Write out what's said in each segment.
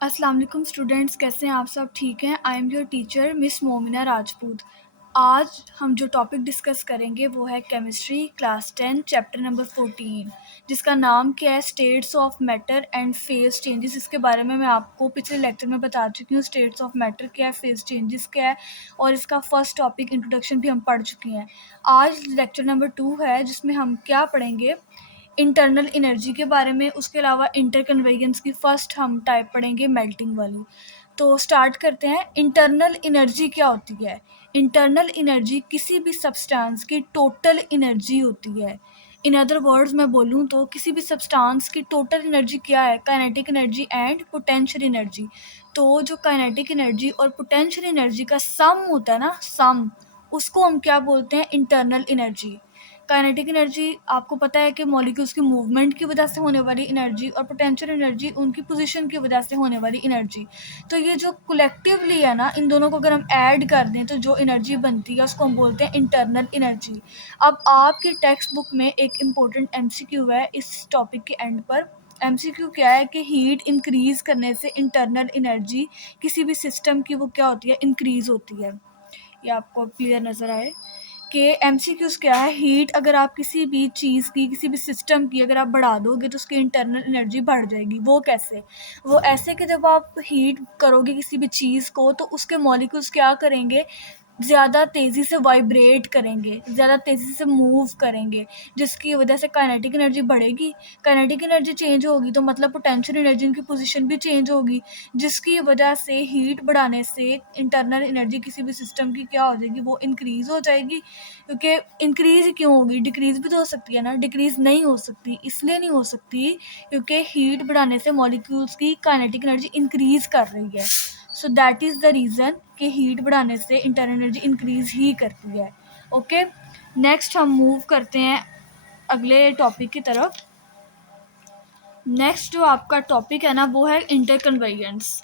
अस्सलाम वालेकुम स्टूडेंट्स, कैसे हैं आप सब? ठीक हैं? आई am your teacher miss Momina Rajput. आज हम जो टॉपिक डिस्कस करेंगे वो है केमिस्ट्री क्लास 10 चैप्टर नंबर 14, जिसका नाम क्या है, states of matter and phase changes. इसके बारे में मैं आपको पिछले लेक्चर में बता चुकी हूँ, स्टेट्स ऑफ मैटर क्या है, फेज चेंजेस क्या है, और इसका फर्स्ट टॉपिक इंट्रोडक्शन भी हम पढ़ चुके हैं। आज लेक्चर नंबर 2 है, जिसमें हम क्या पढ़ेंगे, इंटरनल एनर्जी के बारे में। उसके अलावा इंटर कन्वेयंस की फर्स्ट हम टाइप पढ़ेंगे, मेल्टिंग वाली। तो स्टार्ट करते हैं। इंटरनल एनर्जी क्या होती है? इंटरनल एनर्जी किसी भी सब्सटेंस की टोटल एनर्जी होती है। इन अदर वर्ड्स मैं बोलूँ तो किसी भी सब्सटेंस की टोटल एनर्जी क्या है? Kinetic energy and potential energy. तो जो काइनेटिक एनर्जी और पोटेंशियल एनर्जी का सम होता है ना, सम, उसको हम क्या बोलते हैं? Internal energy. काइनेटिक एनर्जी आपको पता है कि मॉलिक्यूल्स की मूवमेंट की वजह से होने वाली एनर्जी, और पोटेंशियल एनर्जी उनकी पोजीशन की वजह से होने वाली एनर्जी। तो ये जो कलेक्टिवली है ना, इन दोनों को अगर हम ऐड कर दें तो जो एनर्जी बनती है उसको हम बोलते हैं इंटरनल एनर्जी। अब आपकी टेक्स्ट बुक में एक इम्पोर्टेंट एमसीक्यू है इस टॉपिक के एंड पर। एमसीक्यू क्या है कि हीट इंक्रीज करने से इंटरनल एनर्जी किसी भी सिस्टम की वो क्या होती है? इंक्रीज होती है। ये आपको क्लियर नज़र आए कि एमसीक्यूज़ क्या है। हीट अगर आप किसी भी चीज़ की, किसी भी सिस्टम की अगर आप बढ़ा दोगे तो उसकी इंटरनल एनर्जी बढ़ जाएगी। वो कैसे? वो ऐसे कि जब आप हीट करोगे किसी भी चीज़ को तो उसके मॉलिक्यूल्स क्या करेंगे? ज़्यादा तेज़ी से वाइब्रेट करेंगे, ज़्यादा तेज़ी से मूव करेंगे, जिसकी वजह से काइनेटिक एनर्जी बढ़ेगी। काइनेटिक एनर्जी चेंज होगी तो मतलब पोटेंशियल एनर्जी, उनकी पोजीशन भी चेंज होगी, जिसकी वजह से हीट बढ़ाने से इंटरनल एनर्जी किसी भी सिस्टम की क्या हो जाएगी? वो इंक्रीज़ हो जाएगी। क्योंकि इंक्रीज़ क्यों होगी? डिक्रीज़ भी तो हो सकती है ना। डिक्रीज़ नहीं हो सकती, इसलिए नहीं हो सकती क्योंकि हीट बढ़ाने से मॉलिक्यूल्स की काइनेटिक एनर्जी इंक्रीज़ कर रही है। So that is the reason कि हीट बढ़ाने से इंटरनल एनर्जी इंक्रीज़ ही करती है। ओके, नेक्स्ट हम मूव करते हैं अगले टॉपिक की तरफ। नेक्स्ट जो आपका टॉपिक है ना वो है इंटरकन्वेयंस।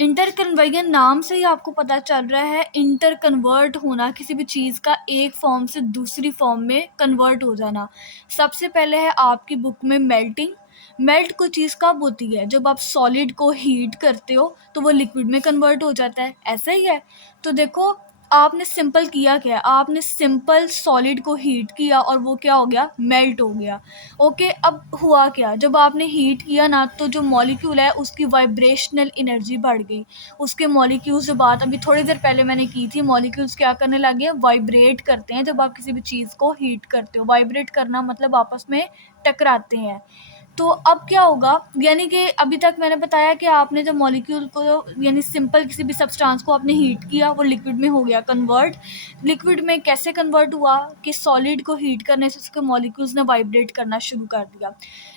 इंटरकन्वेयन नाम से ही आपको पता चल रहा है, इंटर कन्वर्ट होना, किसी भी चीज़ का एक फॉर्म से दूसरी फॉर्म में कन्वर्ट हो जाना। सबसे पहले है आपकी बुक में मेल्टिंग। मेल्ट कोई चीज़ कब होती है? जब आप सॉलिड को हीट करते हो तो वो लिक्विड में कन्वर्ट हो जाता है, ऐसा ही है। तो देखो, आपने सिंपल किया क्या? आपने सिंपल सॉलिड को हीट किया और वो क्या हो गया? मेल्ट हो गया। ओके, अब हुआ क्या? जब आपने हीट किया ना तो जो मॉलिक्यूल है उसकी वाइब्रेशनल एनर्जी बढ़ गई। उसके मॉलिक्यूल्स, जो बात अभी थोड़ी देर पहले मैंने की थी, मॉलिक्यूल्स क्या करने लगे? वाइब्रेट करते हैं जब आप किसी भी चीज़ को हीट करते हो। वाइब्रेट करना मतलब आपस में टकराते हैं। तो अब क्या होगा? यानी कि अभी तक मैंने बताया कि आपने जब मॉलिक्यूल को, यानी सिंपल किसी भी सब्सटेंस को आपने हीट किया, वो लिक्विड में हो गया कन्वर्ट। लिक्विड में कैसे कन्वर्ट हुआ? कि सॉलिड को हीट करने से उसके मॉलिक्यूल्स ने वाइब्रेट करना शुरू कर दिया।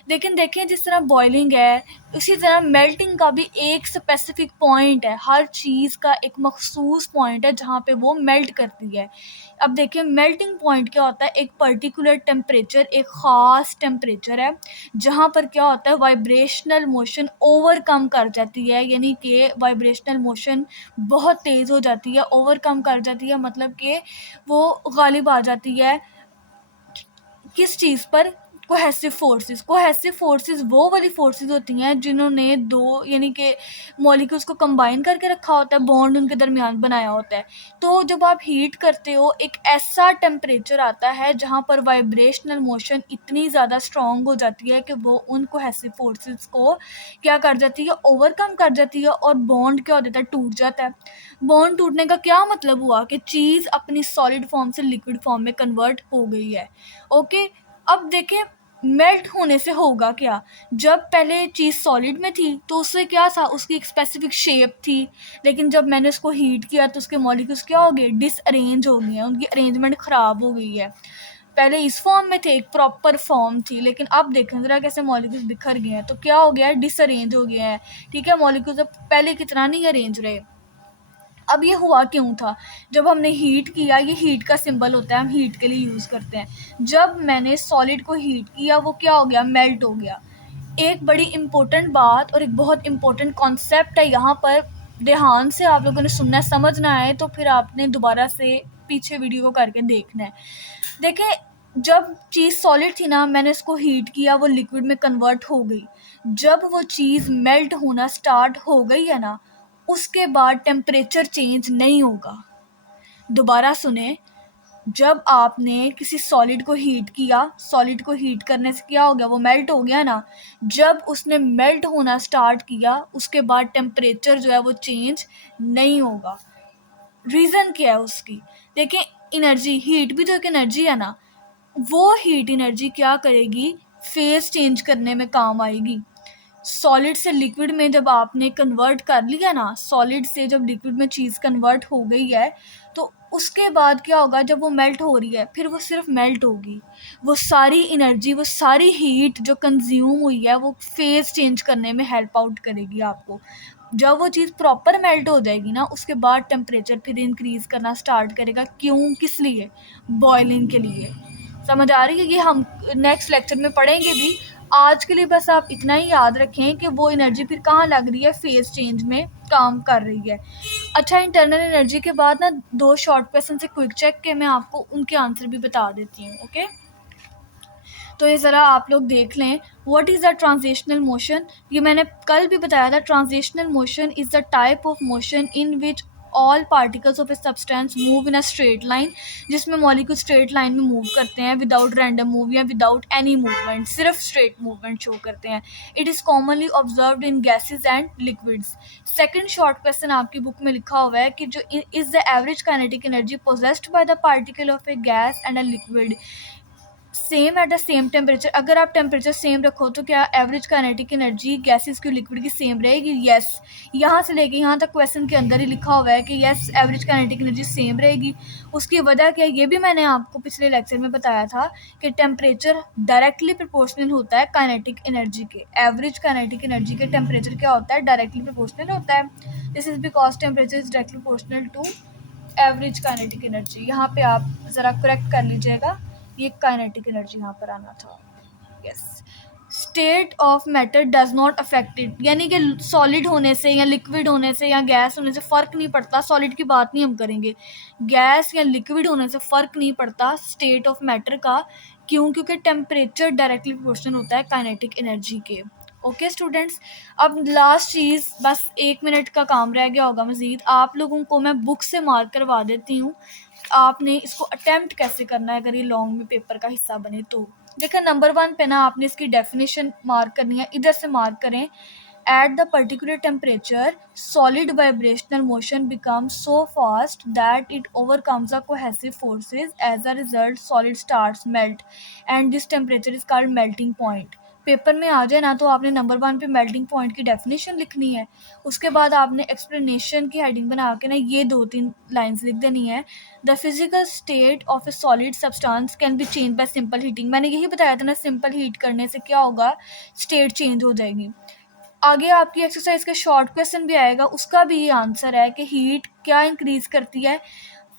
लेकिन देखें, जिस तरह बॉइलिंग है उसी तरह मेल्टिंग का भी एक स्पेसिफिक पॉइंट है। हर चीज़ का एक मखसूस पॉइंट है जहाँ पे वो मेल्ट करती है। अब देखिए, मेल्टिंग पॉइंट क्या होता है? एक पर्टिकुलर टेम्परेचर, एक ख़ास टेम्परेचर है जहाँ पर क्या होता है? वाइब्रेशनल मोशन ओवरकम कर जाती है, यानी कि वाइब्रेशनल मोशन बहुत तेज़ हो जाती है। ओवरकम कर जाती है मतलब कि वो गालिब आ जाती है किस चीज़ पर? Cohesive forces. कोहेसिव फोर्सेस वो वाली फोर्सेस होती हैं जिन्होंने दो, यानी कि मॉलिक्यूल्स को कंबाइन करके रखा होता है, बॉन्ड उनके दरमियान बनाया होता है। तो जब आप हीट करते हो एक ऐसा टेम्परेचर आता है जहाँ पर वाइब्रेशनल मोशन इतनी ज़्यादा स्ट्रॉन्ग हो जाती है कि वो उन कोहेसिव फोर्सेस को क्या कर जाती है? ओवरकम कर जाती है, और बॉन्ड क्या हो जाता है? टूट जाता है। बॉन्ड टूटने का क्या मतलब हुआ? कि चीज़ अपनी सॉलिड फॉर्म से लिक्विड फॉर्म में कन्वर्ट हो गई है। ओके, अब देखें, मेल्ट होने से होगा क्या? जब पहले चीज़ सॉलिड में थी तो उससे क्या था? उसकी एक स्पेसिफिक शेप थी। लेकिन जब मैंने उसको हीट किया तो उसके मॉलिक्यूल्स क्या हो गए? डिसअरेंज हो गए हैं, उनकी अरेंजमेंट ख़राब हो गई है। पहले इस फॉर्म में थे, एक प्रॉपर फॉर्म थी, लेकिन अब देखें ज़रा कैसे मॉलिक्यूल्स बिखर गए हैं। तो क्या हो गया है? डिसअरेंज हो गए हैं। ठीक है, मॉलिक्यूल्स अब पहले की तरह नहीं अरेंज रहे। अब ये हुआ क्यों था? जब हमने हीट किया, ये हीट का सिंबल होता है, हम हीट के लिए यूज़ करते हैं। जब मैंने सॉलिड को हीट किया वो क्या हो गया? मेल्ट हो गया। एक बड़ी इम्पोर्टेंट बात और एक बहुत इम्पोर्टेंट कॉन्सेप्ट है यहाँ पर, ध्यान से आप लोगों ने सुनना है। समझना है तो फिर आपने दोबारा से पीछे वीडियो को करके देखना है। देखें, जब चीज़ सॉलिड थी ना, मैंने इसको हीट किया, वो लिक्विड में कन्वर्ट हो गई। जब वो चीज़ मेल्ट होना स्टार्ट हो गई है ना, उसके बाद टेम्परेचर चेंज नहीं होगा। दोबारा सुने, जब आपने किसी सॉलिड को हीट किया, सॉलिड को हीट करने से क्या हो गया, वो मेल्ट हो गया ना। जब उसने मेल्ट होना स्टार्ट किया, उसके बाद टेम्परेचर जो है वो चेंज नहीं होगा। रीज़न क्या है उसकी? देखिए, एनर्जी, हीट भी तो एक एनर्जी है ना। वो हीट एनर्जी क्या करेगी, फेज चेंज करने में काम आएगी। सॉलिड से लिक्विड में जब आपने कन्वर्ट कर लिया ना, सॉलिड से जब लिक्विड में चीज़ कन्वर्ट हो गई है, तो उसके बाद क्या होगा, जब वो मेल्ट हो रही है, फिर वो सिर्फ मेल्ट होगी। वो सारी एनर्जी, वो सारी हीट जो कंज्यूम हुई है, वो फेज चेंज करने में हेल्प आउट करेगी आपको। जब वो चीज़ प्रॉपर मेल्ट हो जाएगी ना, उसके बाद टेम्परेचर फिर इंक्रीज़ करना स्टार्ट करेगा। क्यों? किस लिए? बॉइलिंग के लिए। समझ आ रही है? ये हम नेक्स्ट लेक्चर में पढ़ेंगे भी। आज के लिए बस आप इतना ही याद रखें कि वो एनर्जी फिर कहाँ लग रही है, फेज चेंज में काम कर रही है। अच्छा, इंटरनल एनर्जी के बाद ना 2 शॉर्ट क्वेश्चन से क्विक चेक के मैं आपको उनके आंसर भी बता देती हूँ। ओके, तो ये ज़रा आप लोग देख लें। What is the transitional motion? ये मैंने कल भी बताया था। Transitional motion is the type of motion in which all particles of a substance move in a straight line, जिसमें मॉलिक्यूल स्ट्रेट लाइन में मूव करते हैं विदाउट रैंडम मूव या विदाउट एनी मूवमेंट, सिर्फ स्ट्रेट मूवमेंट शो करते हैं। It is commonly observed in gases and liquids. Second short question आपकी book में लिखा हुआ है कि जो is the average kinetic energy possessed by the particle of A gas and a liquid same at the same temperature. अगर आप temperature same रखो तो क्या एवरेज काइनेटिक एनर्जी गैसेस की लिक्विड की सेम रहेगी? यस। यहाँ से लेके यहाँ तक क्वेश्चन के अंदर ही लिखा हुआ है कि yes, average kinetic energy same रहेगी। उसकी वजह क्या है, ये भी मैंने आपको पिछले लेक्चर में बताया था कि टेम्परेचर डायरेक्टली प्रोपोर्शनल होता है काइनेटिक एनर्जी के। एवरेज काइनेटिक एनर्जी के टेम्परेचर क्या होता है, डायरेक्टली प्रोपोर्शनल होता है। This is because temperature is directly proportional to average kinetic energy. यहाँ पे आप ज़रा करेक्ट कर लीजिएगा, ये काइनेटिक एनर्जी यहाँ पर आना था। Yes. State of matter does not affect it, यानी कि सॉलिड होने से या लिक्विड होने से या गैस होने से फ़र्क नहीं पड़ता। सॉलिड की बात नहीं हम करेंगे, गैस या लिक्विड होने से फ़र्क नहीं पड़ता स्टेट ऑफ मैटर का। क्यों? क्योंकि टेम्परेचर डायरेक्टली प्रोपोर्शनल होता है काइनेटिक एनर्जी के। ओके स्टूडेंट्स, अब लास्ट चीज़, बस 1 मिनट का काम रह गया होगा मज़ीद। आप लोगों को मैं बुक से मार्क करवा देती हूँ, आपने इसको अटेम्प्ट कैसे करना है अगर ये लॉन्ग में पेपर का हिस्सा बने तो। देखिए, नंबर 1 पे ना आपने इसकी डेफिनेशन मार्क करनी है, इधर से मार्क करें। At the particular temperature, solid vibrational motion becomes so fast that it overcomes the cohesive forces. As a result, solid starts melt, and this temperature is called melting point. Paper में आ जाए ना तो आपने number 1 पे melting point की definition लिखनी है। उसके बाद आपने एक्सप्लेनेशन की हेडिंग बना के ना ये 2-3 लाइंस लिख देनी है। The physical state of A solid substance can be change bye simple heating. मैंने यही बताया था ना, सिंपल हीट करने से क्या होगा, स्टेट चेंज हो जाएगी। आगे आपकी एक्सरसाइज का शॉर्ट क्वेश्चन भी आएगा, उसका भी ये आंसर है कि हीट क्या इंक्रीज करती है,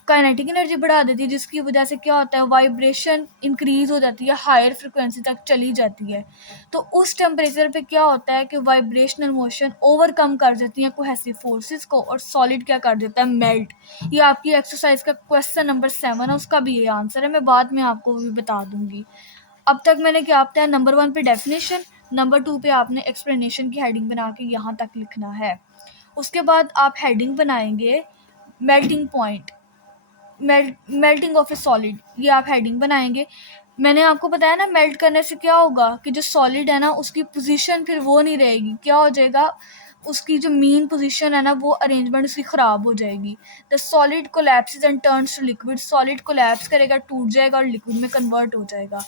काइनेटिक एनर्जी बढ़ा देती है, जिसकी वजह से क्या होता है, वाइब्रेशन इंक्रीज हो जाती है, हायर फ्रिक्वेंसी तक चली जाती है। तो उस टेम्परेचर पे क्या होता है कि वाइब्रेशनल मोशन ओवरकम कर जाती है कोहेसिव फोर्सेस को, और सॉलिड क्या कर देता है, मेल्ट। ये आपकी एक्सरसाइज का क्वेश्चन नंबर 7 है, उसका भी ये आंसर है। मैं बाद में आपको भी बता दूंगी। अब तक मैंने क्या बताया, नंबर 1 पे डेफिनेशन, नंबर 2 पे आपने एक्सप्लेनेशन की हेडिंग बना के यहाँ तक लिखना है। उसके बाद आप हेडिंग बनाएंगे melting point, melting of A solid, ये आप हेडिंग बनाएंगे। मैंने आपको बताया ना, मेल्ट करने से क्या होगा कि जो सॉलिड है ना, उसकी पोजीशन फिर वो नहीं रहेगी, क्या हो जाएगा, उसकी जो मीन पोजीशन है ना, वो अरेंजमेंट उसकी ख़राब हो जाएगी। The solid collapses and turns to liquid, solid collapse करेगा, टूट जाएगा और लिक्विड में कन्वर्ट हो जाएगा।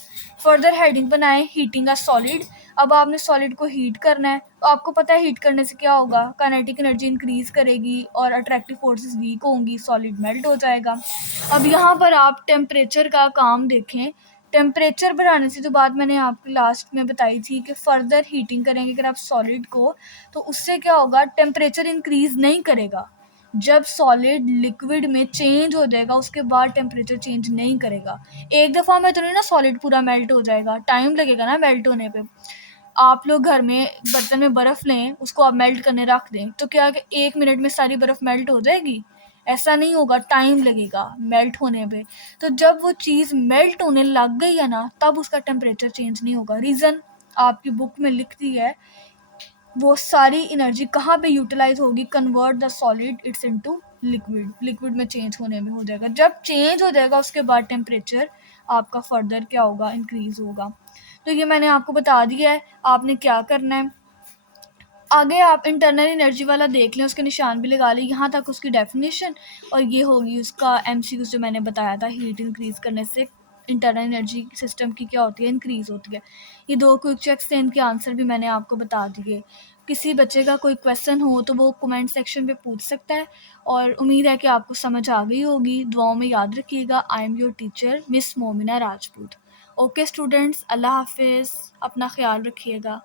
फर्दर हेडिंग बनाए हीटिंग अ सॉलिड। अब आपने सॉलिड को हीट करना है, तो आपको पता है हीट करने से क्या होगा, काइनेटिक एनर्जी इंक्रीज करेगी और अट्रैक्टिव फोर्सेस वीक होंगी, सॉलिड मेल्ट हो जाएगा। अब यहाँ पर आप टेम्परेचर का काम देखें। टेम्परेचर बढ़ाने से जो बात मैंने आपको लास्ट में बताई थी कि फर्दर हीटिंग करेंगे अगर आप सॉलिड को, तो उससे क्या होगा, टेम्परेचर इंक्रीज नहीं करेगा। जब सॉलिड लिक्विड में चेंज हो जाएगा उसके बाद टेम्परेचर चेंज नहीं करेगा। एक दफ़ा में तो नहीं ना सॉलिड पूरा मेल्ट हो जाएगा, टाइम लगेगा ना मेल्ट होने पे। आप लोग घर में बर्तन में बर्फ़ लें, उसको आप मेल्ट करने रख दें, तो क्या कि 1 मिनट में सारी बर्फ़ मेल्ट हो जाएगी? ऐसा नहीं होगा, टाइम लगेगा मेल्ट होने पे। तो जब वो चीज़ मेल्ट होने लग गई है ना, तब उसका टेम्परेचर चेंज नहीं होगा। रीज़न, आपकी बुक में लिख दी है, वो सारी एनर्जी कहाँ पे यूटिलाइज होगी? Convert the solid it's into liquid, liquid में चेंज होने में हो जाएगा। जब चेंज हो जाएगा उसके बाद टेम्परेचर आपका फर्दर क्या होगा? इंक्रीज होगा। तो ये मैंने आपको बता दिया है, आपने क्या करना है। आगे आप इंटरनल एनर्जी वाला देख लें, उसके निशान भी लगा लें। यहाँ तक उसकी डेफिनेशन, और ये होगी उसका एमसीक्यू जो मैंने बताया था, हीट इंक्रीज करने से इंटरनल एनर्जी सिस्टम की क्या होती है? इंक्रीज होती है। ये 2 क्विक चेक्स थे, इनके आंसर भी मैंने आपको बता दिए। किसी बच्चे का कोई क्वेश्चन हो तो वो कमेंट सेक्शन पे पूछ सकता है, और उम्मीद है कि आपको समझ आ गई होगी। दुआओं में याद रखिएगा। I am your teacher miss Momina Rajput. Okay students, अल्लाह हाफिज़, अपना ख्याल रखिएगा।